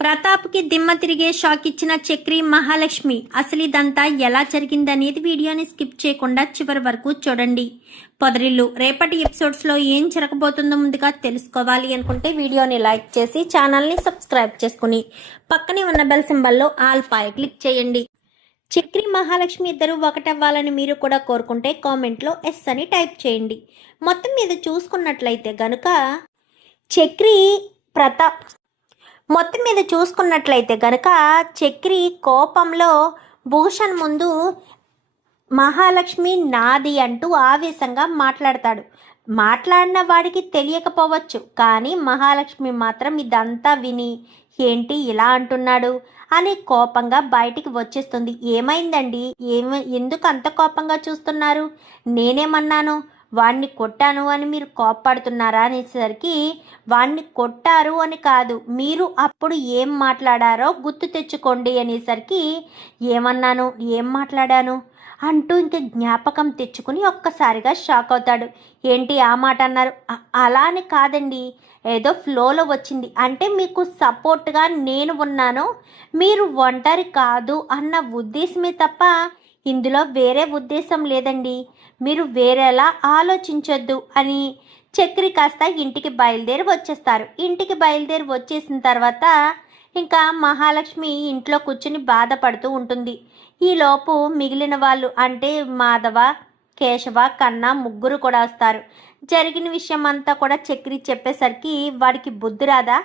ప్రతాప్కి దిమ్మ తిరిగే షాక్ ఇచ్చిన చక్రి మహాలక్ష్మి. అసలు ఇదంతా ఎలా జరిగిందనేది వీడియోని స్కిప్ చేయకుండా చివరి వరకు చూడండి. పొదరిల్లు రేపటి ఎపిసోడ్స్లో ఏం జరగబోతుందో ముందుగా తెలుసుకోవాలి అనుకుంటే వీడియోని లైక్ చేసి ఛానల్ని సబ్స్క్రైబ్ చేసుకుని పక్కనే ఉన్న బెల్ సింబల్లో ఆల్ పై క్లిక్ చేయండి. చక్రి మహాలక్ష్మి ఇద్దరు ఒకటవ్వాలని మీరు కూడా కోరుకుంటే కామెంట్లో ఎస్ అని టైప్ చేయండి. మొత్తం మీద చూసుకున్నట్లయితే గనుక చక్రి ప్రతాప్ మొత్తం మీద చూసుకున్నట్లయితే గనక చక్రి కోపంలో భూషణ్ ముందు మహాలక్ష్మి నాది అంటూ ఆవేశంగా మాట్లాడతాడు. మాట్లాడిన వాడికి తెలియకపోవచ్చు, కానీ మహాలక్ష్మి మాత్రం ఇదంతా విని ఏంటి ఇలా అంటున్నాడు అని కోపంగా బయటికి వచ్చేస్తుంది. ఏమైందండి, ఎందుకు అంత కోపంగా చూస్తున్నారు? నేనేమన్నాను? వాణ్ణి కొట్టాను అని మీరు కోప్పడుతున్నారా అనేసరికి, వాణ్ణి కొట్టారు అని కాదు, మీరు అప్పుడు ఏం మాట్లాడారో గుర్తు తెచ్చుకోండి అనేసరికి, ఏమన్నాను, ఏం మాట్లాడాను అంటూ ఇంక జ్ఞాపకం తెచ్చుకుని ఒక్కసారిగా షాక్ అవుతాడు. ఏంటి ఆ మాట అన్నారు? అలా అని కాదండి, ఏదో ఫ్లోలో వచ్చింది. అంటే మీకు సపోర్ట్గా నేను ఉన్నాను, మీరు ఒంటరి కాదు అన్న ఉద్దేశమే తప్ప ఇందులో వేరే ఉద్దేశం లేదండి, మీరు వేరేలా ఆలోచించొద్దు అని చక్రి కాస్త ఇంటికి బయలుదేరి వచ్చేస్తారు. ఇంటికి బయలుదేరి వచ్చేసిన తర్వాత ఇంకా మహాలక్ష్మి ఇంట్లో కూర్చుని బాధపడుతూ ఉంటుంది. ఈలోపు మిగిలిన వాళ్ళు అంటే మాధవ, కేశవ, కన్నా ముగ్గురు కూడా వస్తారు. జరిగిన విషయం అంతా కూడా చక్రి చెప్పేసరికి వాడికి బుద్ధి రాదా?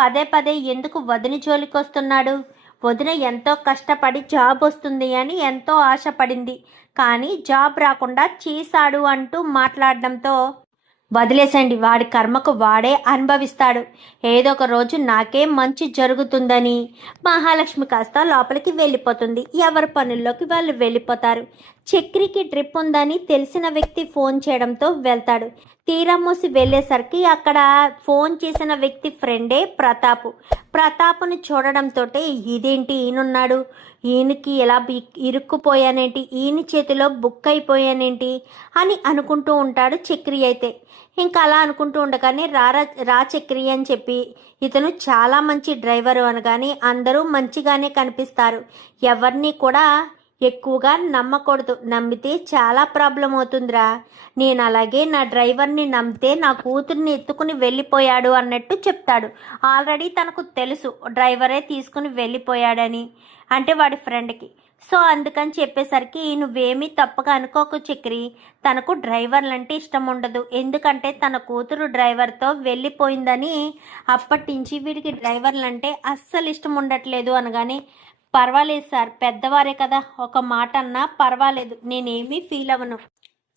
పదే పదే ఎందుకు వదిన జోలికి వస్తున్నాడు? వదిన ఎంతో కష్టపడి జాబ్ వస్తుంది అని ఎంతో ఆశపడింది, కానీ జాబ్ రాకుండా చేశాడు అంటూ మాట్లాడడంతో వదిలేసండి, వాడి కర్మకు వాడే అనుభవిస్తాడు, ఏదో ఒక రోజు నాకే మంచి జరుగుతుందని మహాలక్ష్మి కాస్త లోపలికి వెళ్ళిపోతుంది. ఎవరి పనుల్లోకి వాళ్ళు వెళ్ళిపోతారు. చక్రికి ట్రిప్ ఉందని తెలిసిన వ్యక్తి ఫోన్ చేయడంతో వెళ్తాడు. తీరా మూసి వెళ్ళేసరికి అక్కడ ఫోన్ చేసిన వ్యక్తి ఫ్రెండే ప్రతాప్. ప్రతాప్ను చూడడంతో ఇదేంటి ఈయనున్నాడు, ఈయనకి ఎలా ఇరుక్కుపోయానేంటి, ఈయన చేతిలో బుక్ అయిపోయానేంటి అని అనుకుంటూ ఉంటాడు చక్రి. అయితే ఇంకా అలా అనుకుంటూ ఉండగానే రా చక్రి అని చెప్పి, ఇతను చాలా మంచి డ్రైవరు అనగానే అందరూ మంచిగానే కనిపిస్తారు. ఎవరిని కూడా ఎక్కువగా నమ్మకూడదు, నమ్మితే చాలా ప్రాబ్లం అవుతుందిరా. నేను అలాగే నా డ్రైవర్ని నమ్మితే నా కూతుర్ని ఎత్తుకుని వెళ్ళిపోయాడు అన్నట్టు చెప్తాడు. ఆల్రెడీ తనకు తెలుసు డ్రైవరే తీసుకుని వెళ్ళిపోయాడని, అంటే వాడి ఫ్రెండ్కి. సో అందుకని చెప్పేసరికి, నువ్వేమీ తప్పగా అనుకోకు చక్రి, తనకు డ్రైవర్లు అంటే ఇష్టం ఉండదు, ఎందుకంటే తన కూతురు డ్రైవర్తో వెళ్ళిపోయిందని అప్పటి నుంచి వీడికి డ్రైవర్లు అంటే అస్సలు ఇష్టం ఉండట్లేదు అనగానే, పర్వాలేదు సార్, పెద్దవారే కదా, ఒక మాట అన్నా పర్వాలేదు, నేనేమీ ఫీల్ అవ్వను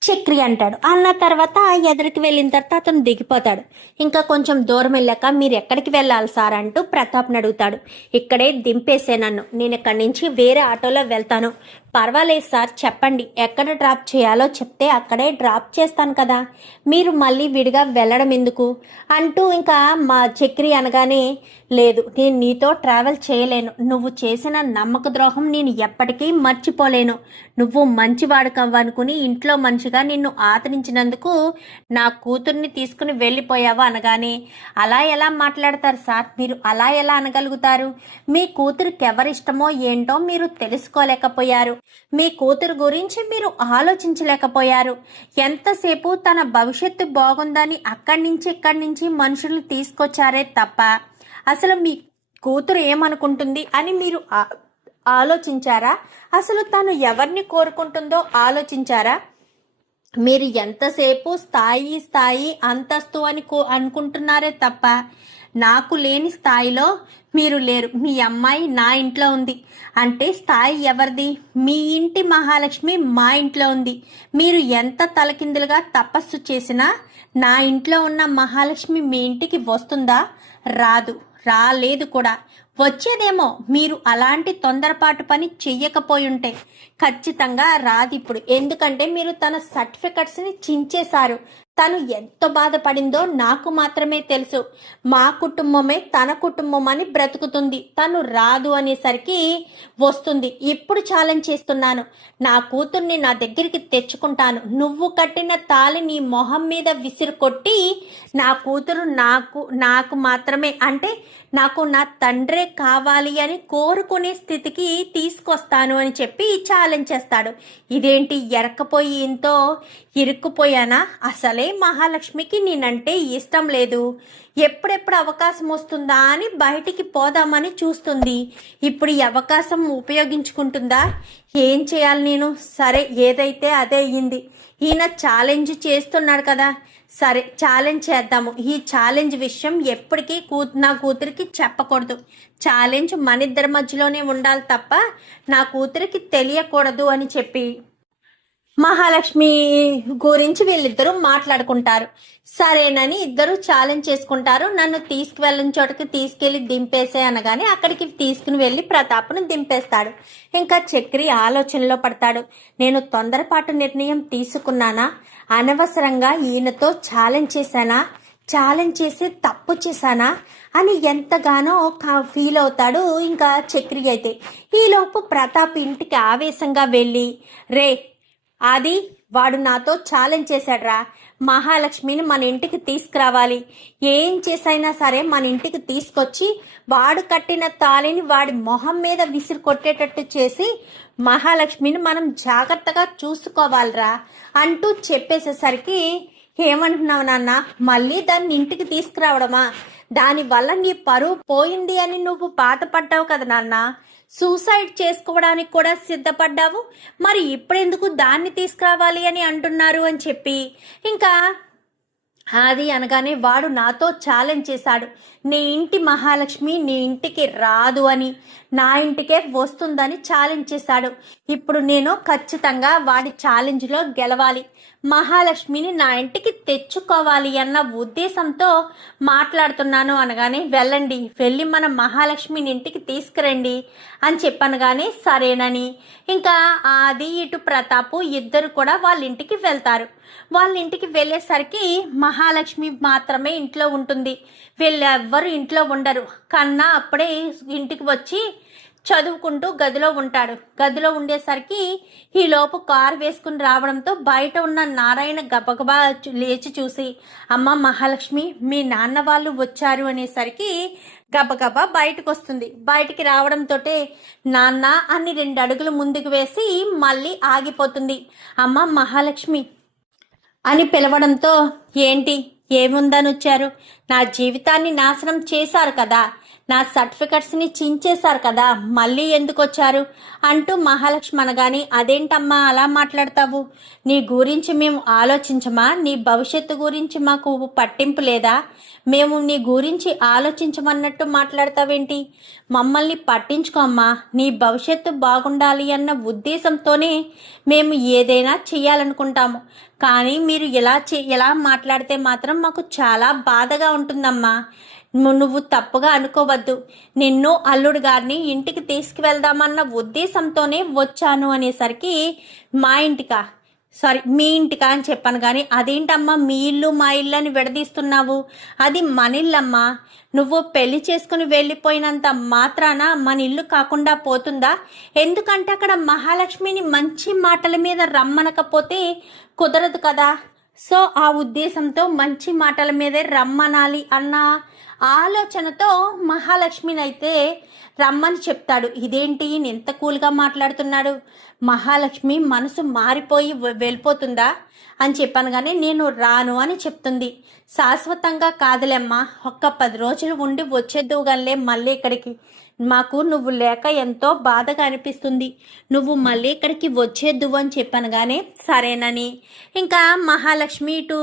చక్రి అంటాడు. అన్న తర్వాత ఎదురికి వెళ్ళిన తర్వాత అతను దిగిపోతాడు. ఇంకా కొంచెం దూరం వెళ్ళాక, మీరు ఎక్కడికి వెళ్ళాలి సార్ అంటూ ప్రతాప్ని అడుగుతాడు. ఇక్కడే దింపేసే నన్ను, నేను ఇక్కడి నుంచి వేరే ఆటోలో వెళ్తాను. పర్వాలేదు సార్, చెప్పండి ఎక్కడ డ్రాప్ చేయాలో చెప్తే అక్కడే డ్రాప్ చేస్తాను కదా, మీరు మళ్ళీ విడిగా వెళ్ళడం ఎందుకు అంటూ ఇంకా మా చక్రి అనగానే, లేదు, నేను నీతో ట్రావెల్ చేయలేను, నువ్వు చేసిన నమ్మక ద్రోహం నేను ఎప్పటికీ మర్చిపోలేను, నువ్వు మంచివాడు కవ్వనుకుని ఇంట్లో మంచిగా నిన్ను ఆదరించినందుకు నా కూతుర్ని తీసుకుని వెళ్ళిపోయావు అనగానే, అలా ఎలా మాట్లాడతారు సార్, మీరు అలా ఎలా అనగలుగుతారు? మీ కూతురికి ఎవరిష్టమో ఏంటో మీరు తెలుసుకోలేకపోయారు, మీ కూతురు గురించి మీరు ఆలోచించలేకపోయారు, ఎంతసేపు తన భవిష్యత్తు బాగుందని అక్కడి నుంచి ఇక్కడి నుంచి మనుషులు తీసుకొచ్చారే తప్ప అసలు మీ కూతురు ఏమనుకుంటుంది అని మీరు ఆలోచించారా? అసలు తను ఎవరిని కోరుకుంటుందో ఆలోచించారా? మీరు ఎంతసేపు స్థాయి అంతస్తు అని అనుకుంటున్నారే తప్ప నాకు లేని స్థాయిలో మీరు లేరు. మీ అమ్మాయి నా ఇంట్లో ఉంది అంటే స్థాయి ఎవరిది? మీ ఇంటి మహాలక్ష్మి మా ఇంట్లో ఉంది. మీరు ఎంత తలకిందులుగా తపస్సు చేసినా నా ఇంట్లో ఉన్న మహాలక్ష్మి మీ ఇంటికి వస్తుందా? రాదు, రాలేదు కూడా. వచ్చేదేమో మీరు అలాంటి తొందరపాటు పని చెయ్యకపోయుంటే ఖచ్చితంగా రాదు ఇప్పుడు, ఎందుకంటే మీరు తన సర్టిఫికెట్స్ని చించేశారు. తను ఎంత బాధపడిందో నాకు మాత్రమే తెలుసు. మా కుటుంబమే తన కుటుంబం అని బ్రతుకుతుంది, తను రాదు అనేసరికి వస్తుంది. ఇప్పుడు ఛాలెంజ్ చేస్తున్నాను, నా కూతుర్ని నా దగ్గరికి తెచ్చుకుంటాను. నువ్వు కట్టిన తాళి నీ మొహం మీద విసిరు కొట్టి నా కూతురు నాకు మాత్రమే, అంటే నాకు నా తండ్రే కావాలి అని కోరుకునే స్థితికి తీసుకొస్తాను అని చెప్పి ఛాలెంజ్ చేస్తాడు. ఇదేంటి ఎరక్కపోయి ఇంతో ఇరుక్కుపోయానా? అసలే మహాలక్ష్మికి నేనంటే ఇష్టం లేదు. ఎప్పుడెప్పుడు అవకాశం వస్తుందా అని బయటికి పోదామని చూస్తుంది. ఇప్పుడు ఈ అవకాశం ఉపయోగించుకుంటుందా? ఏం చేయాలి నేను? సరే, ఏదైతే అదే అయ్యింది. ఈయన ఛాలెంజ్ చేస్తున్నాడు కదా, సరే ఛాలెంజ్ చేద్దాము. ఈ ఛాలెంజ్ విషయం ఎప్పటికీ నా కూతురికి చెప్పకూడదు. ఛాలెంజ్ మన ఇద్దరి మధ్యలోనే ఉండాలి తప్ప నా కూతురికి తెలియకూడదు అని చెప్పి మహాలక్ష్మి గురించి వీళ్ళిద్దరూ మాట్లాడుకుంటారు. సరేనని ఇద్దరు ఛాలెంజ్ చేసుకుంటారు. నన్ను తీసుకువెళ్ళని చోటకి తీసుకెళ్లి దింపేసే అనగానే అక్కడికి తీసుకుని వెళ్ళి ప్రతాప్ను దింపేస్తాడు. ఇంకా చక్రి ఆలోచనలో పడతాడు. నేను తొందరపాటు నిర్ణయం తీసుకున్నానా? అనవసరంగా ఈయనతో ఛాలెంజ్ చేశానా? ఛాలెంజ్ చేసి తప్పు చేశానా అని ఎంతగానో ఫీల్ అవుతాడు ఇంకా చక్రి అయితే. ఈలోపు ప్రతాప్ ఇంటికి ఆవేశంగా వెళ్ళి, రే అది వాడు నాతో ఛాలెంజ్ చేశాడ్రా, మహాలక్ష్మిని మన ఇంటికి తీసుకురావాలి, ఏం చేసైనా సరే మన ఇంటికి తీసుకొచ్చి వాడు కట్టిన తాళిని వాడి మొహం మీద విసిరి కొట్టేటట్టు చేసి మహాలక్ష్మిని మనం జాగ్రత్తగా చూసుకోవాలిరా అంటూ చెప్పేసేసరికి, ఏమంటున్నావు నాన్న? మళ్ళీ దాన్ని ఇంటికి తీసుకురావడమా? దానివల్ల నీ పరువు పోయింది అని నువ్వు బాధపడ్డావు కదా నాన్న. సూసైడ్ చేసుకోవడానికి కూడా సిద్ధపడ్డావు, మరి ఇప్పుడెందుకు దాన్ని తీసుకురావాలి అని అంటున్నారు అని చెప్పి ఇంకా అది అనగానే వాడు నాతో ఛాలెంజ్ చేశాడు. నీ ఇంటి మహాలక్ష్మి నీ ఇంటికి రాదు అని, నా ఇంటికే వస్తుందని ఛాలెంజ్ చేశాడు. ఇప్పుడు నేను ఖచ్చితంగా వాడి ఛాలెంజ్లో గెలవాలి, మహాలక్ష్మిని నా ఇంటికి తెచ్చుకోవాలి అన్న ఉద్దేశంతో మాట్లాడుతున్నాను అనగానే, వెళ్ళండి, వెళ్ళి మన మహాలక్ష్మిని ఇంటికి తీసుకురండి అని చెప్పనగానే సరేనని ఇంకా అది ఇటు ప్రతాపు ఇద్దరు కూడా వాళ్ళ ఇంటికి వెళ్తారు. వాళ్ళ ఇంటికి వెళ్ళేసరికి మహాలక్ష్మి మాత్రమే ఇంట్లో ఉంటుంది. వీళ్ళెవ్వరూ ఇంట్లో ఉండరు. కన్నా అప్పుడే ఇంటికి వచ్చి చదువుకుంటూ గదిలో ఉంటాడు. గదిలో ఉండేసరికి ఈలోపు కారు వేసుకుని రావడంతో బయట ఉన్న నారాయణ గబగబా లేచి చూసి, అమ్మ మహాలక్ష్మి, మీ నాన్న వాళ్ళు వచ్చారు అనేసరికి గబగబా బయటకు వస్తుంది. బయటికి రావడంతో నాన్న అని 2 అడుగులు ముందుకు వేసి మళ్ళీ ఆగిపోతుంది. అమ్మ మహాలక్ష్మి అని పిలవడంతో, ఏంటి, ఏముందని వచ్చారు? నా జీవితాన్ని నాశనం చేశారు కదా, నా సర్టిఫికెట్స్ని చించేశారు కదా, మళ్ళీ ఎందుకు వచ్చారు అంటూ మహాలక్ష్మి అనగానే, అదేంటమ్మా అలా మాట్లాడతావు? నీ గురించి మేము ఆలోచించమా? నీ భవిష్యత్తు గురించి మాకు పట్టింపు లేదా? మేము నీ గురించి ఆలోచించమన్నట్టు మాట్లాడతావేంటి? మమ్మల్ని పట్టించుకోమ్మా, నీ భవిష్యత్తు బాగుండాలి అన్న ఉద్దేశంతోనే మేము ఏదైనా చెయ్యాలనుకుంటాము. కానీ మీరు ఎలా మాట్లాడితే మాత్రం మాకు చాలా బాధగా ఉంటుందమ్మా. నువ్వు తప్పుగా అనుకోవద్దు. నిన్ను అల్లుడు గారిని ఇంటికి తీసుకువెళ్దామన్న ఉద్దేశంతోనే వచ్చాను అనేసరికి, మా ఇంటికా, సారీ మీ ఇంటికా అని చెప్పాను. కానీ అదేంటమ్మా మీ ఇల్లు మా ఇల్లు అని విడదీస్తున్నావు? అది మన ఇల్లమ్మా. నువ్వు పెళ్లి చేసుకుని వెళ్ళిపోయినంత మాత్రాన మన ఇల్లు కాకుండా పోతుందా? ఎందుకంటే అక్కడ మహాలక్ష్మిని మంచి మాటల మీద రమ్మనకపోతే కుదరదు కదా. సో ఆ ఉద్దేశంతో మంచి మాటల మీదే రమ్మనాలి అన్న ఆలోచనతో మహాలక్ష్మిని అయితే రమ్మని చెప్తాడు. ఇదేంటి ఎంత కూల్గా మాట్లాడుతున్నాడు, మహాలక్ష్మి మనసు మారిపోయి వెళ్ళిపోతుందా అని చెప్పాను. కానీ నేను రాను అని చెప్తుంది. శాశ్వతంగా కాదులేమ్మా, ఒక్క 10 రోజులు ఉండి వచ్చేద్దువుగానే మళ్ళీ ఇక్కడికి. మాకు నువ్వు లేక ఎంతో బాధగా అనిపిస్తుంది, నువ్వు మళ్ళీ ఇక్కడికి వచ్చేద్దు అని చెప్పాను. కానీ సరేనని ఇంకా మహాలక్ష్మి ఇటు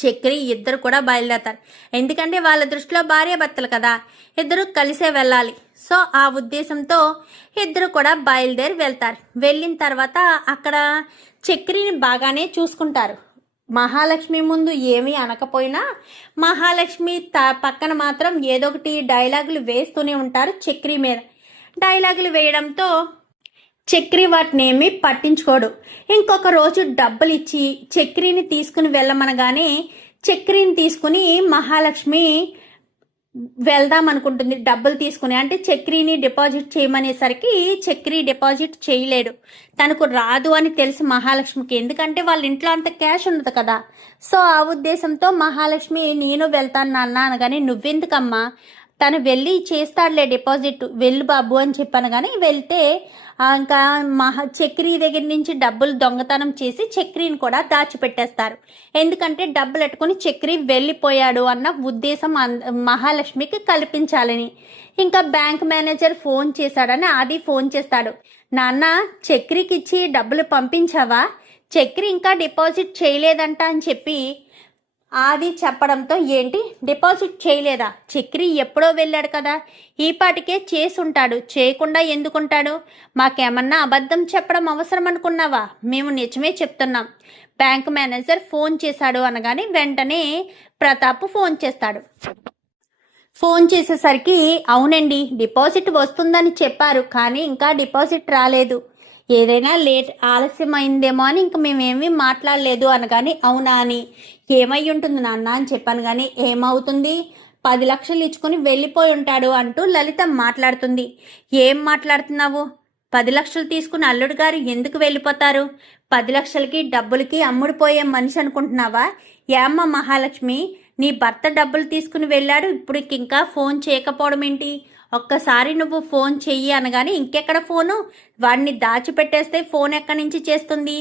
చక్రి ఇద్దరు కూడా బయలుదేరతారు. ఎందుకంటే వాళ్ళ దృష్టిలో భార్యాభర్తలు కదా, ఇద్దరు కలిసే వెళ్ళాలి. సో ఆ ఉద్దేశంతో ఇద్దరు కూడా బయలుదేరి వెళ్తారు. వెళ్ళిన తర్వాత అక్కడ చక్రిని బాగానే చూసుకుంటారు. మహాలక్ష్మి ముందు ఏమీ అనకపోయినా మహాలక్ష్మి పక్కన మాత్రం ఏదో ఒకటి డైలాగులు వేస్తూనే ఉంటారు చక్రి మీద. డైలాగులు వేయడంతో చక్రి వాటిని ఏమీ పట్టించుకోడు. ఇంకొక రోజు డబ్బులు ఇచ్చి చక్రిని తీసుకుని వెళ్ళమనగానే చక్రిని తీసుకుని మహాలక్ష్మి వెళ్దాం అనుకుంటుంది డబ్బులు తీసుకుని. అంటే చక్రిని డిపాజిట్ చేయమనేసరికి చక్రి డిపాజిట్ చేయలేడు, తనకు రాదు అని తెలిసి మహాలక్ష్మికి. ఎందుకంటే వాళ్ళ ఇంట్లో అంత క్యాష్ ఉండదు కదా. సో ఆ ఉద్దేశంతో మహాలక్ష్మి నేను వెళ్తాను నాన్న అనగానే, నువ్వెందుకమ్మా, తను వెళ్ళి చేస్తాడులే డిపాజిట్, వెళ్ళు బాబు అని చెప్పాను. కానీ వెళ్తే ఇంకా చక్రి దగ్గర నుంచి డబ్బులు దొంగతనం చేసి చక్రిని కూడా దాచిపెట్టేస్తారు. ఎందుకంటే డబ్బులు ఎట్టుకుని చక్రి వెళ్ళిపోయాడు అన్న ఉద్దేశం మహాలక్ష్మికి కల్పించాలని. ఇంకా బ్యాంక్ మేనేజర్ ఫోన్ చేశాడని ఆది ఫోన్ చేస్తాడు. నాన్న, చక్రికి ఇచ్చి డబ్బులు పంపించావా? చక్రి ఇంకా డిపాజిట్ చేయలేదంట అని చెప్పి ఆది చెప్పడంతో, ఏంటి డిపాజిట్ చేయలేదా? చక్రి ఎప్పుడో వెళ్ళాడు కదా, ఈ పాటికే చేసుంటాడు, చేయకుండా ఎందుకుంటాడు? మాకేమన్నా అబద్ధం చెప్పడం అవసరం అనుకున్నావా? మేము నిజమే చెప్తున్నాం. బ్యాంక్ మేనేజర్ ఫోన్ చేశాడు అనగానే వెంటనే ప్రతాప్ ఫోన్ చేస్తాడు. ఫోన్ చేసేసరికి, అవునండి డిపాజిట్ వస్తుందని చెప్పారు, కానీ ఇంకా డిపాజిట్ రాలేదు, ఏదైనా ఆలస్యమైందేమో అని ఇంక మేమేమీ మాట్లాడలేదు అనగాని, అవునా అని, ఏమై ఉంటుంది నాన్న అని చెప్పాను. కానీ ఏమవుతుంది, 10 లక్షలు ఇచ్చుకుని వెళ్ళిపోయి ఉంటాడు అంటూ లలిత మాట్లాడుతుంది. ఏం మాట్లాడుతున్నావు? 10 లక్షలు తీసుకుని అల్లుడు గారు ఎందుకు వెళ్ళిపోతారు? 10 లక్షలకి డబ్బులకి అమ్ముడుపోయే మనిషి అనుకుంటున్నావా? ఏమ్మ మహాలక్ష్మి, నీ భర్త డబ్బులు తీసుకుని వెళ్ళాడు, ఇప్పుడు ఇంకా ఫోన్ చేయకపోవడం ఏంటి? ఒక్కసారి నువ్వు ఫోన్ చెయ్యి అనగానే, ఇంకెక్కడ ఫోను? వాడిని దాచిపెట్టేస్తే ఫోన్ ఎక్కడి నుంచి చేస్తుంది?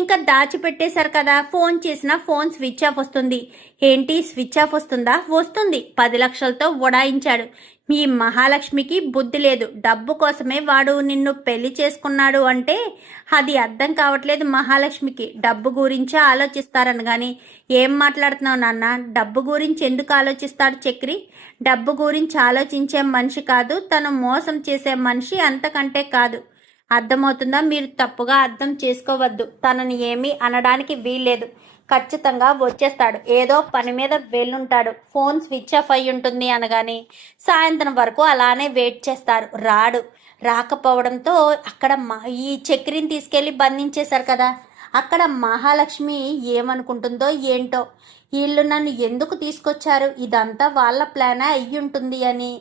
ఇంకా దాచిపెట్టేశారు కదా, ఫోన్ చేసినా ఫోన్ స్విచ్ ఆఫ్ వస్తుంది. ఏంటి స్విచ్ ఆఫ్ వస్తుందా? వస్తుంది. 10 లక్షలతో ఉడాయించాడు. మీ మహాలక్ష్మికి బుద్ధి లేదు. డబ్బు కోసమే వాడు నిన్ను పెళ్లి చేసుకున్నాడు అంటే అది అర్థం కావట్లేదు మహాలక్ష్మికి. డబ్బు గురించే ఆలోచిస్తారని. కానీ ఏం మాట్లాడుతున్నావు నాన్న? డబ్బు గురించి ఎందుకు ఆలోచిస్తాడు చక్రి? డబ్బు గురించి ఆలోచించే మనిషి కాదు, తను మోసం చేసే మనిషి, అంతకంటే కాదు. అర్థమవుతుందా? మీరు తప్పుగా అర్థం చేసుకోవద్దు. తనని ఏమీ అనడానికి వీల్లేదు. ఖచ్చితంగా వచ్చేస్తాడు, ఏదో పని మీద వెళ్ళుంటాడు, ఫోన్ స్విచ్ ఆఫ్ అయి ఉంటుంది అనగాని సాయంత్రం వరకు అలానే వెయిట్ చేస్తారు. రాకపోవడంతో అక్కడ ఈ చక్రిని తీసుకెళ్లి బంధించేశారు కదా, అక్కడ మహాలక్ష్మి ఏమనుకుంటుందో ఏంటో, వీళ్ళు నన్ను ఎందుకు తీసుకొచ్చారు, ఇదంతా వాళ్ళ ప్లాన్ అయ్యుంటుంది అని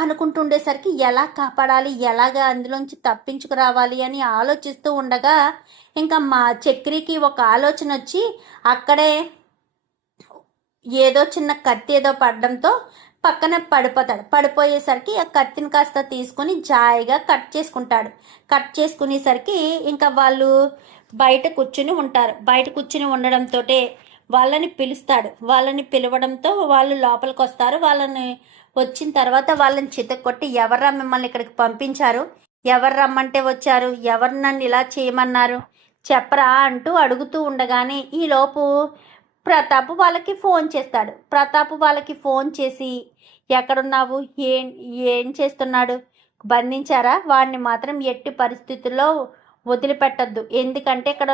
అనుకుంటుండేసరికి ఎలా కాపాడాలి, ఎలాగా అందులోంచి తప్పించుకురావాలి అని ఆలోచిస్తూ ఉండగా ఇంకా మా చక్రికి ఒక ఆలోచన వచ్చి అక్కడే ఏదో చిన్న కత్తి ఏదో పడడంతో పక్కన పడిపోయేసరికి ఆ కత్తిని కాస్త తీసుకుని జాయిగా కట్ చేసుకునేసరికి ఇంకా వాళ్ళు బయట కూర్చుని ఉండడంతో వాళ్ళని పిలుస్తాడు. వాళ్ళని పిలవడంతో వాళ్ళు లోపలికి వస్తారు. వాళ్ళని వచ్చిన తర్వాత వాళ్ళని చితక్కొట్టి, ఎవర్రా మిమ్మల్ని ఇక్కడికి పంపించారు, ఎవరు రమ్మంటే వచ్చారు, ఎవరు నన్ను ఇలా చేయమన్నారు చెప్పరా అంటూ అడుగుతూ ఉండగానే ఈలోపు ప్రతాప్ వాళ్ళకి ఫోన్ చేసి, ఎక్కడున్నావు, ఏం చేస్తున్నాడు, బంధించారా? వాడిని మాత్రం ఎట్టి పరిస్థితుల్లో వదిలిపెట్టద్దు, ఎందుకంటే ఇక్కడ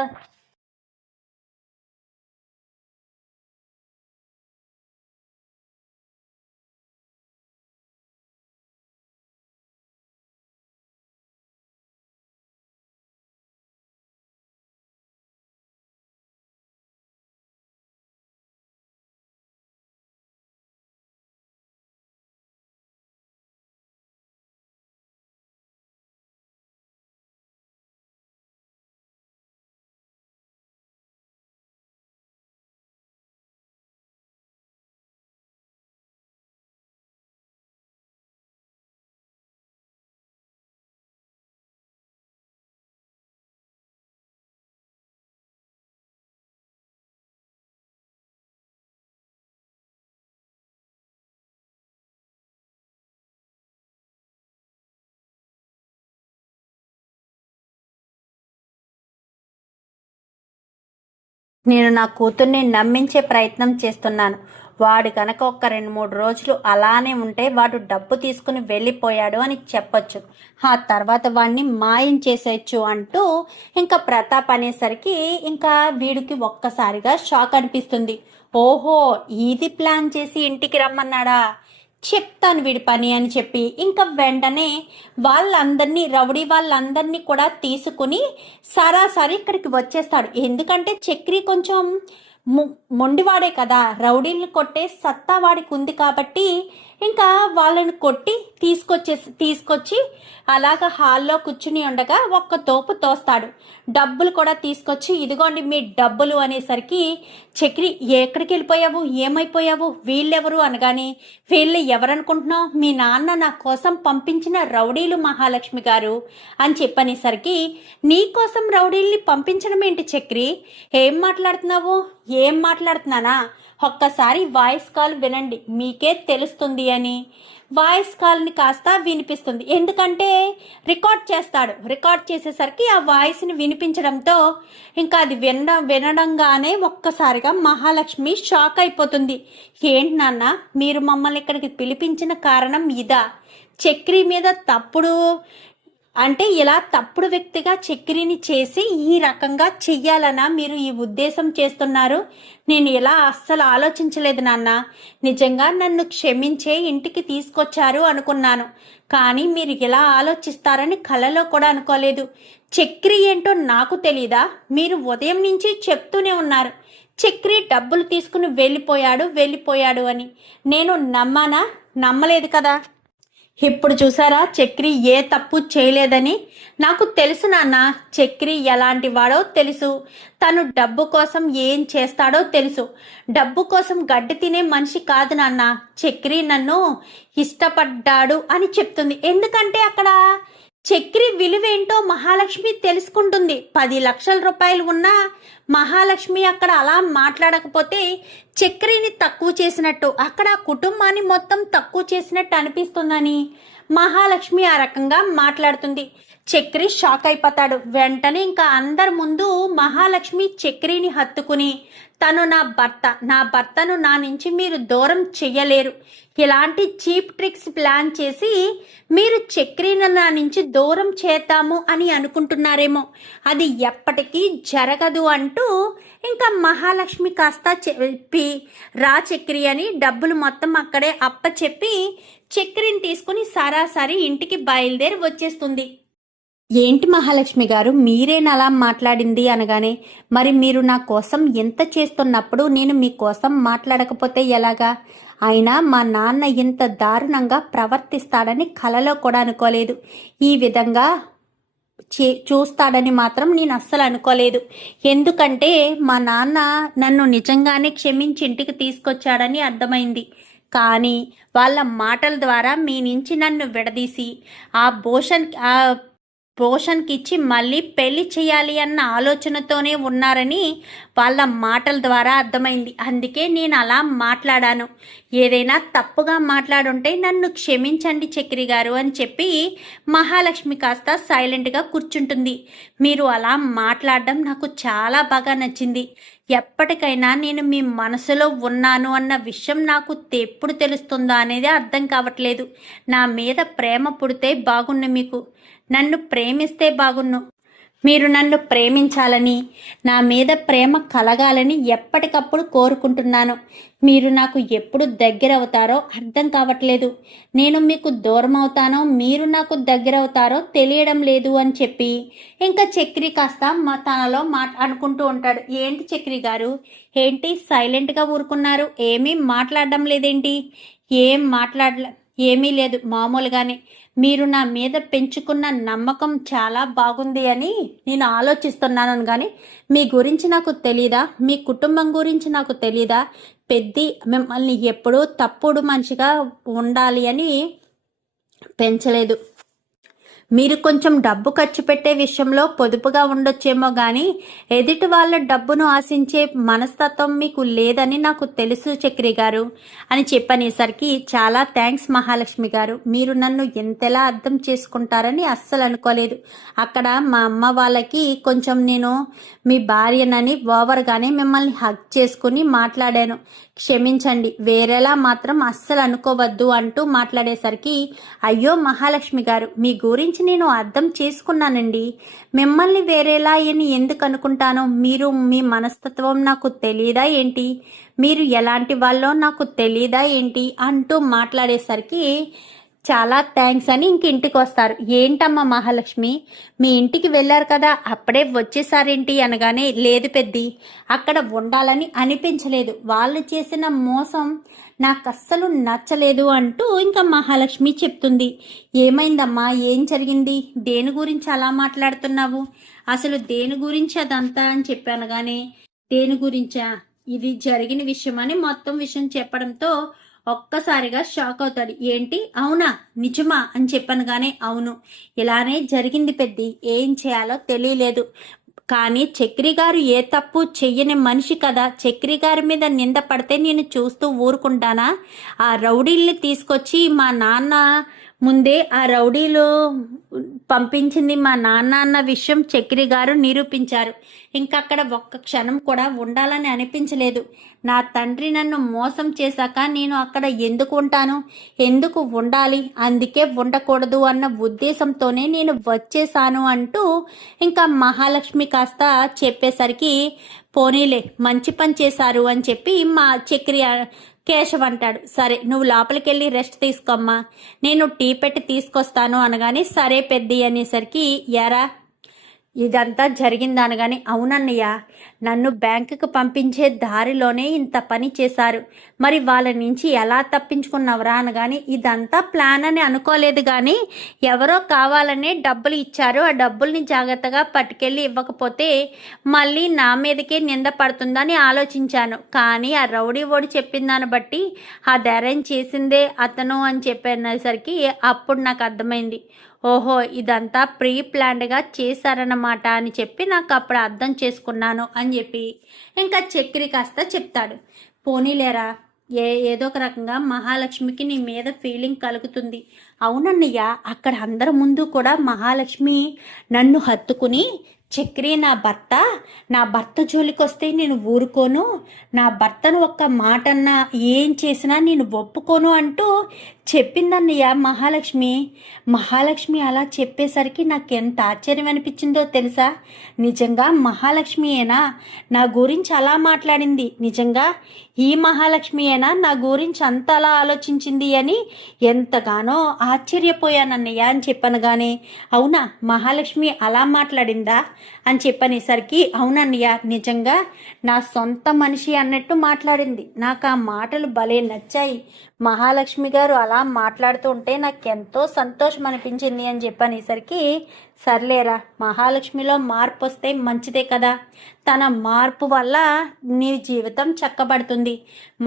నేను నా కూతుర్ని నమ్మించే ప్రయత్నం చేస్తున్నాను. వాడు కనుక ఒక 2-3 రోజులు అలానే ఉంటే వాడు డబ్బు తీసుకుని వెళ్ళిపోయాడు అని చెప్పొచ్చు. ఆ తర్వాత వాడిని మాయం చేసేయచ్చు అంటూ ఇంకా ప్రతాప్ అనేసరికి ఇంకా వీడికి ఒక్కసారిగా షాక్ అనిపిస్తుంది. ఓహో, ఇది ప్లాన్ చేసి ఇంటికి రమ్మన్నాడా, చెప్తాను వీడి పని అని చెప్పి ఇంకా వెంటనే రౌడీ వాళ్ళందరినీ కూడా తీసుకుని సరాసరి ఇక్కడికి వచ్చేస్తాడు. ఎందుకంటే చక్రి కొంచెం మొండివాడే కదా, రౌడీని కొట్టే సత్తా వాడికి ఉంది కాబట్టి ఇంకా వాళ్ళని కొట్టి తీసుకొచ్చి అలాగ హాల్లో కూర్చుని ఉండగా ఒక్క తోపు తోస్తాడు. డబ్బులు కూడా తీసుకొచ్చి ఇదిగోండి మీ డబ్బులు అనేసరికి చక్రి ఎక్కడికి వెళ్ళిపోయావు, ఏమైపోయావు, వీళ్ళెవరు అనగానే వీళ్ళు ఎవరనుకుంటున్నావు, మీ నాన్న నా కోసం పంపించిన రౌడీలు మహాలక్ష్మి గారు అని చెప్పనేసరికి నీ కోసం రౌడీల్ని పంపించడం ఏంటి చక్రి, ఏం మాట్లాడుతున్నానా, ఒక్కసారి వాయిస్ కాల్ వినండి మీకే తెలుస్తుంది అని వాయిస్ కాల్ని కాస్త వినిపిస్తుంది. ఎందుకంటే రికార్డ్ చేసేసరికి ఆ వాయిస్ని వినిపించడంతో ఇంకా అది వినడంగానే ఒక్కసారిగా మహాలక్ష్మి షాక్ అయిపోతుంది. ఏంటి నాన్న, మీరు మమ్మల్ని ఇక్కడికి పిలిపించిన కారణం ఇదా, చక్రి మీద ఇలా తప్పుడు వ్యక్తిగా చక్రిని చేసి ఈ రకంగా చెయ్యాలనా మీరు ఈ ఉద్దేశం చేస్తున్నారు? నేను ఇలా అస్సలు ఆలోచించలేదు నాన్న. నిజంగా నన్ను క్షమించే ఇంటికి తీసుకొచ్చారు అనుకున్నాను, కానీ మీరు ఇలా ఆలోచిస్తారని కలలో కూడా అనుకోలేదు. చక్రి ఏంటో నాకు తెలీదా? మీరు ఉదయం నుంచి చెప్తూనే ఉన్నారు చక్రి డబ్బులు తీసుకుని వెళ్ళిపోయాడు అని. నేను నమ్మలేదు కదా. ఇప్పుడు చూసారా, చక్రి ఏ తప్పు చేయలేదని. నాకు తెలుసు నాన్న, చక్రి ఎలాంటి వాడో తెలుసు, తను డబ్బు కోసం ఏం చేస్తాడో తెలుసు. డబ్బు కోసం గడ్డి తినే మనిషి కాదు నాన్న. చక్రి నన్ను ఇష్టపడ్డాడు అని చెప్తుంది. ఎందుకంటే అక్కడ చక్రి విలువేంటో మహాలక్ష్మి తెలుసుకుంటుంది. 10 లక్షల రూపాయలు ఉన్న మహాలక్ష్మి అక్కడ అలా మాట్లాడకపోతే చక్రిని తక్కువ చేసినట్టు, అక్కడ కుటుంబాన్ని మొత్తం తక్కువ చేసినట్టు అనిపిస్తుందని మహాలక్ష్మి ఆ రకంగా మాట్లాడుతుంది. చక్రి షాక్ అయిపోతాడు. వెంటనే ఇంకా అందరి ముందు మహాలక్ష్మి చక్రిని హత్తుకుని, తను నా భర్తను నా నుంచి మీరు దూరం చెయ్యలేరు, ఇలాంటి చీప్ ట్రిక్స్ ప్లాన్ చేసి మీరు చక్రిని నా నుంచి దూరం చేద్దాము అని అనుకుంటున్నారేమో, అది ఎప్పటికీ జరగదు అంటూ ఇంకా మహాలక్ష్మి కాస్త చెప్పి చక్రి అని డబ్బులు మొత్తం అక్కడే అప్పచెప్పి చక్రిని తీసుకుని సరాసరి ఇంటికి బయలుదేరి వచ్చేస్తుంది. ఏంటి మహాలక్ష్మి గారు, మీరేనలా మాట్లాడింది అనగానే, మరి మీరు నా కోసం ఎంత చేస్తున్నప్పుడు నేను మీకోసం మాట్లాడకపోతే ఎలాగా? అయినా మా నాన్న ఇంత దారుణంగా ప్రవర్తిస్తాడని కలలో కూడా అనుకోలేదు. ఈ విధంగా చూస్తాడని మాత్రం నేను అస్సలు అనుకోలేదు. ఎందుకంటే మా నాన్న నన్ను నిజంగానే క్షమించి ఇంటికి తీసుకొచ్చాడని అర్థమైంది. కానీ వాళ్ళ మాటల ద్వారా మీ నుంచి నన్ను విడదీసి భూషణ్కి ఇచ్చి మళ్ళీ పెళ్లి చేయాలి అన్న ఆలోచనతోనే ఉన్నారని వాళ్ళ మాటల ద్వారా అర్థమైంది. అందుకే నేను అలా మాట్లాడాను. ఏదైనా తప్పుగా మాట్లాడుంటే నన్ను క్షమించండి చక్రి గారు అని చెప్పి మహాలక్ష్మి కాస్త సైలెంట్గా కూర్చుంటుంది. మీరు అలా మాట్లాడడం నాకు చాలా బాగా నచ్చింది. ఎప్పటికైనా నేను మీ మనసులో ఉన్నాను అన్న విషయం నాకు ఎప్పుడు తెలుస్తుందో అనేది అర్థం కావట్లేదు. నా మీద ప్రేమ పుడితే బాగున్ను, మీకు నన్ను ప్రేమిస్తే బాగున్ను. మీరు నన్ను ప్రేమించాలని, నా మీద ప్రేమ కలగాలని ఎప్పటికప్పుడు కోరుకుంటున్నాను. మీరు నాకు ఎప్పుడు దగ్గర అవుతారో అర్థం కావట్లేదు. నేను మీకు దూరం అవుతానో మీరు నాకు దగ్గర అవుతారో తెలియడం లేదు అని చెప్పి ఇంకా చక్రి కాస్త తనలో అనుకుంటూ ఉంటాడు. ఏంటి చక్రి గారు, ఏంటి సైలెంట్గా ఊరుకున్నారు, ఏమీ మాట్లాడడం లేదేంటి? ఏమీ లేదు, మామూలుగానే. మీరు నా మీద పెంచుకున్న నమ్మకం చాలా బాగుంది అని నేను ఆలోచిస్తున్నాను. కానీ మీ గురించి నాకు తెలీదా? మీ కుటుంబం గురించి నాకు తెలీదా? మిమ్మల్ని ఎప్పుడూ తప్పుడు మనిషిగా ఉండాలి అని పెంచలేదు. మీరు కొంచెం డబ్బు ఖర్చు పెట్టే విషయంలో పొదుపుగా ఉండొచ్చేమో కానీ ఎదుటి వాళ్ళ డబ్బును ఆశించే మనస్తత్వం మీకు లేదని నాకు తెలుసు చక్రి గారు అని చెప్పనేసరికి, చాలా థ్యాంక్స్ మహాలక్ష్మి గారు, మీరు నన్ను ఎంతలా అర్థం చేసుకుంటారని అస్సలు అనుకోలేదు. అక్కడ మా అమ్మ వాళ్ళకి కొంచెం నేను మీ భార్యనని ఓవర్గానే మిమ్మల్ని హగ్ చేసుకుని మాట్లాడాను, క్షమించండి, వేరేలా మాత్రం అస్సలు అనుకోవద్దు అంటూ మాట్లాడేసరికి, అయ్యో మహాలక్ష్మి గారు, మీ గురించి నేను అర్థం చేసుకున్నానండి. మిమ్మల్ని వేరేలా అని ఎందుకు అనుకుంటాను? మీ మనస్తత్వం నాకు తెలీదా ఏంటి? మీరు ఎలాంటి వాళ్ళో నాకు తెలీదా ఏంటి అంటూ మాట్లాడేసరికి చాలా థ్యాంక్స్ అని ఇంక ఇంటికి వస్తారు. ఏంటమ్మా మహాలక్ష్మి, మీ ఇంటికి వెళ్ళారు కదా, అప్పుడే వచ్చేసారేంటి అనగానే, లేదు పెద్ది, అక్కడ ఉండాలని అనిపించలేదు, వాళ్ళు చేసిన మోసం నాకు అస్సలు నచ్చలేదు అంటూ ఇంకా మహాలక్ష్మి చెప్తుంది. ఏమైందమ్మా, ఏం జరిగింది, దేని గురించి అలా మాట్లాడుతున్నావు, అసలు దేని గురించి అదంతా అని చెప్పాను. కానీ దేని గురించా, ఇది జరిగిన విషయం అని మొత్తం విషయం చెప్పడంతో ఒక్కసారిగా షాక్ అవుతాడు. ఏంటి, అవునా, నిజమా అని చెప్పాను. కానీ అవును, ఇలానే జరిగింది పెద్ది, ఏం చేయాలో తెలియలేదు. కానీ చక్రి గారు ఏ తప్పు చెయ్యని మనిషి కదా, చక్రి గారి మీద నింద పడితే నేను చూస్తూ ఊరుకుంటానా? ఆ రౌడీల్ని తీసుకొచ్చి మా నాన్న ముందే ఆ రౌడీలు పంపించింది మా నాన్న అన్న విషయం చక్రి గారు నిరూపించారు. ఇంకక్కడ ఒక్క క్షణం కూడా ఉండాలని అనిపించలేదు. నా తండ్రి నన్ను మోసం చేశాక నేను అక్కడ ఎందుకు ఉంటాను, ఎందుకు ఉండాలి, అందుకే ఉండకూడదు అన్న ఉద్దేశంతోనే నేను వచ్చేసాను అంటూ ఇంకా మహాలక్ష్మి కాస్త చెప్పేసరికి, పోనీలే మంచి పని చేశారు అని చెప్పి మా చక్రి కేశవ్ అంటాడు. సరే, నువ్వు లోపలికి వెళ్ళి రెస్ట్ తీసుకోమ్మా, నేను టీ పెట్టి తీసుకొస్తాను అనగానే, సరే పెద్ది అనేసరికి, యారా ఇదంతా జరిగింది అనగానే, అవునన్నయ్య, నన్ను బ్యాంకుకు పంపించే దారిలోనే ఇంత పని చేశారు, మరి వాళ్ళ నుంచి ఎలా తప్పించుకున్నవరా అనగానే, ఇదంతా ప్లాన్ అని అనుకోలేదు, కానీ ఎవరో కావాలనే డబ్బులు ఇచ్చారు, ఆ డబ్బుల్ని జాగ్రత్తగా పట్టుకెళ్ళి ఇవ్వకపోతే మళ్ళీ నా మీదకే నింద పడుతుందని ఆలోచించాను. కానీ ఆ రౌడీ ఓడి చెప్పిన దాన్ని బట్టి అది అరేంజ్ చేసిందే అతను అని చెప్పేసరికి అప్పుడు నాకు అర్థమైంది, ఓహో ఇదంతా ప్రీ ప్లాన్డ్గా చేశారన్నమాట అని చెప్పి నాకు అప్పుడు అర్థం చేసుకున్నాను అని చెప్పి ఇంకా చక్రి కాస్త చెప్తాడు. పోనీలేరా, ఏదో ఒక రకంగా మహాలక్ష్మికి నీ మీద ఫీలింగ్ కలుగుతుంది. అవునన్నయ్య, అక్కడ అందరి ముందు కూడా మహాలక్ష్మి నన్ను హత్తుకుని, చక్రి నా భర్త జోలికి వస్తే నేను ఊరుకోను, నా భర్తను ఒక్క మాటన్నా ఏం చేసినా నేను ఒప్పుకోను అంటూ చెప్పిందన్నయ్య మహాలక్ష్మి అలా చెప్పేసరికి నాకు ఎంత ఆశ్చర్యం అనిపించిందో తెలుసా. నిజంగా మహాలక్ష్మియేనా నా గురించి అలా మాట్లాడింది, నిజంగా ఈ మహాలక్ష్మియేనా నా గురించి అంత అలా ఆలోచించింది అని ఎంతగానో ఆశ్చర్యపోయానన్నయ్య అని చెప్పాను. కానీ అవునా, మహాలక్ష్మి అలా మాట్లాడిందా అని చెప్పనేసరికి, అవునన్నయ్య, నిజంగా నా సొంత మనిషి అన్నట్టు మాట్లాడింది. నాకు ఆ మాటలు భలే నచ్చాయి. మహాలక్ష్మి గారు అలా మాట్లాడుతూ ఉంటే నాకు ఎంతో సంతోషం అనిపించింది అని చెప్పనేసరికి, సర్లేరా, మహాలక్ష్మిలో మార్పు వస్తే మంచిదే కదా, తన మార్పు వల్ల నీ జీవితం చక్కబడుతుంది.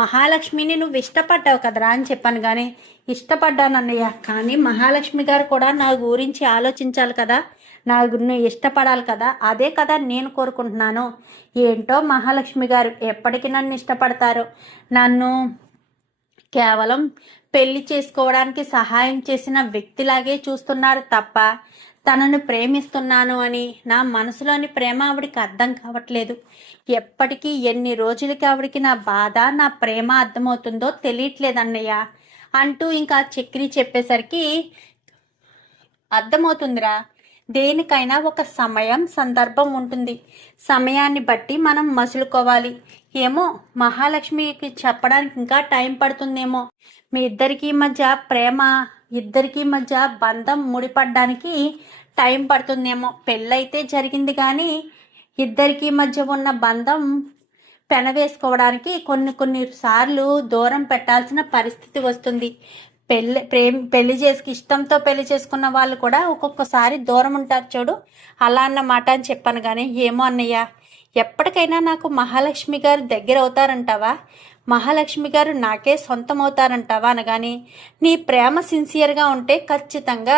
మహాలక్ష్మిని నువ్వు ఇష్టపడ్డావు కదరా అని చెప్పాను. కానీ ఇష్టపడ్డానన్నయ్య, కానీ మహాలక్ష్మి గారు కూడా నా గురించి ఆలోచించాలి కదా, నువ్వు ఇష్టపడాలి కదా, అదే కదా నేను కోరుకుంటున్నాను. ఏంటో మహాలక్ష్మి గారు ఎప్పటికీ నన్ను ఇష్టపడతారో, నన్ను కేవలం పెళ్లి చేసుకోవడానికి సహాయం చేసిన వ్యక్తిలాగే చూస్తున్నారు తప్ప తనను ప్రేమిస్తున్నాను అని నా మనసులోని ప్రేమ ఆవిడికి అర్థం కావట్లేదు. ఎప్పటికీ ఎన్ని రోజులకి ఆవిడికి నా బాధ, నా ప్రేమ అర్థమవుతుందో తెలియట్లేదు అన్నయ్య అంటూ ఇంకా చక్రి చెప్పేసరికి, అర్థమవుతుందిరా, దేనికైనా ఒక సమయం సందర్భం ఉంటుంది, సమయాన్ని బట్టి మనం మసులుకోవాలి. ఏమో మహాలక్ష్మికి చెప్పడానికి ఇంకా టైం పడుతుందేమో, మీ ఇద్దరికీ మధ్య ప్రేమ, ఇద్దరికీ మధ్య బంధం ముడిపడడానికి టైం పడుతుందేమో. పెళ్ళైతే జరిగింది, కానీ ఇద్దరికీ మధ్య ఉన్న బంధం పెనవేసుకోవడానికి కొన్ని సార్లు దూరం పెట్టాల్సిన పరిస్థితి వస్తుంది. పెళ్లి ఇష్టంతో పెళ్లి చేసుకున్న వాళ్ళు కూడా ఒక్కొక్కసారి దూరం ఉంటారు చూడు, అలా అన్నమాట అని చెప్పాను. కానీ ఏమో అన్నయ్య, ఎప్పటికైనా నాకు మహాలక్ష్మి గారు దగ్గర అవుతారంటావా, మహాలక్ష్మి గారు నాకే సొంతం అవుతారంటావా అనగానే, నీ ప్రేమ సిన్సియర్గా ఉంటే ఖచ్చితంగా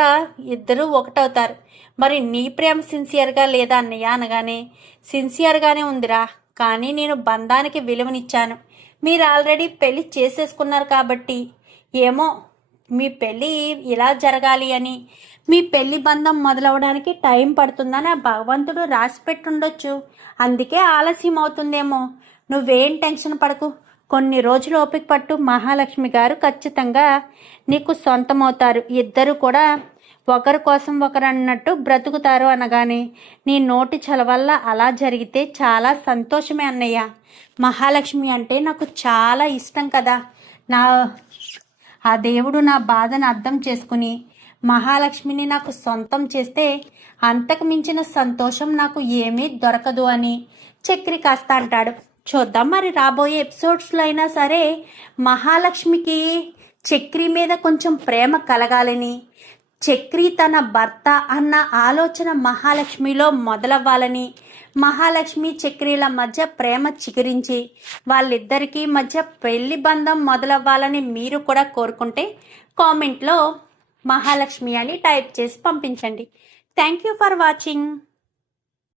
ఇద్దరు ఒకటవుతారు, మరి నీ ప్రేమ సిన్సియర్గా లేదా అన్నయ్య అనగానే, సిన్సియర్గానే ఉందిరా, కానీ నేను బంధానికి విలువనిచ్చాను. మీరు ఆల్రెడీ పెళ్లి చేసేసుకున్నారు కాబట్టి ఏమో మీ పెళ్ళి ఇలా జరగాలి అని, మీ పెళ్లి బంధం మొదలవడానికి టైం పడుతుందని ఆ భగవంతుడు రాసి పెట్టుండొచ్చు, అందుకే ఆలస్యం అవుతుందేమో. నువ్వేం టెన్షన్ పడకు, కొన్ని రోజులు ఓపిక పట్టు, మహాలక్ష్మి గారు ఖచ్చితంగా నీకు సొంతమవుతారు, ఇద్దరు కూడా ఒకరి కోసం ఒకరు అన్నట్టు బ్రతుకుతారు అనగానే, నీ నోటి చలవల్ల అలా జరిగితే చాలా సంతోషమే అన్నయ్య. మహాలక్ష్మి అంటే నాకు చాలా ఇష్టం కదా, నా ఆ దేవుడు నా బాధను అర్థం చేసుకుని మహాలక్ష్మిని నాకు సొంతం చేస్తే అంతకు మించిన సంతోషం నాకు ఏమీ దొరకదు అని చక్రి కాస్త అంటాడు. చూద్దాం మరి రాబోయే ఎపిసోడ్స్లో అయినా సరే మహాలక్ష్మికి చక్రి మీద కొంచెం ప్రేమ కలగాలని, చక్రి తన భర్త అన్న ఆలోచన మహాలక్ష్మిలో మొదలవ్వాలని, మహాలక్ష్మి చక్రీల మధ్య ప్రేమ చిగురించి వాళ్ళిద్దరికీ మధ్య పెళ్లి బంధం మొదలవ్వాలని మీరు కూడా కోరుకుంటే కామెంట్లో మహాలక్ష్మి అని టైప్ చేసి పంపించండి. Thank you for watching.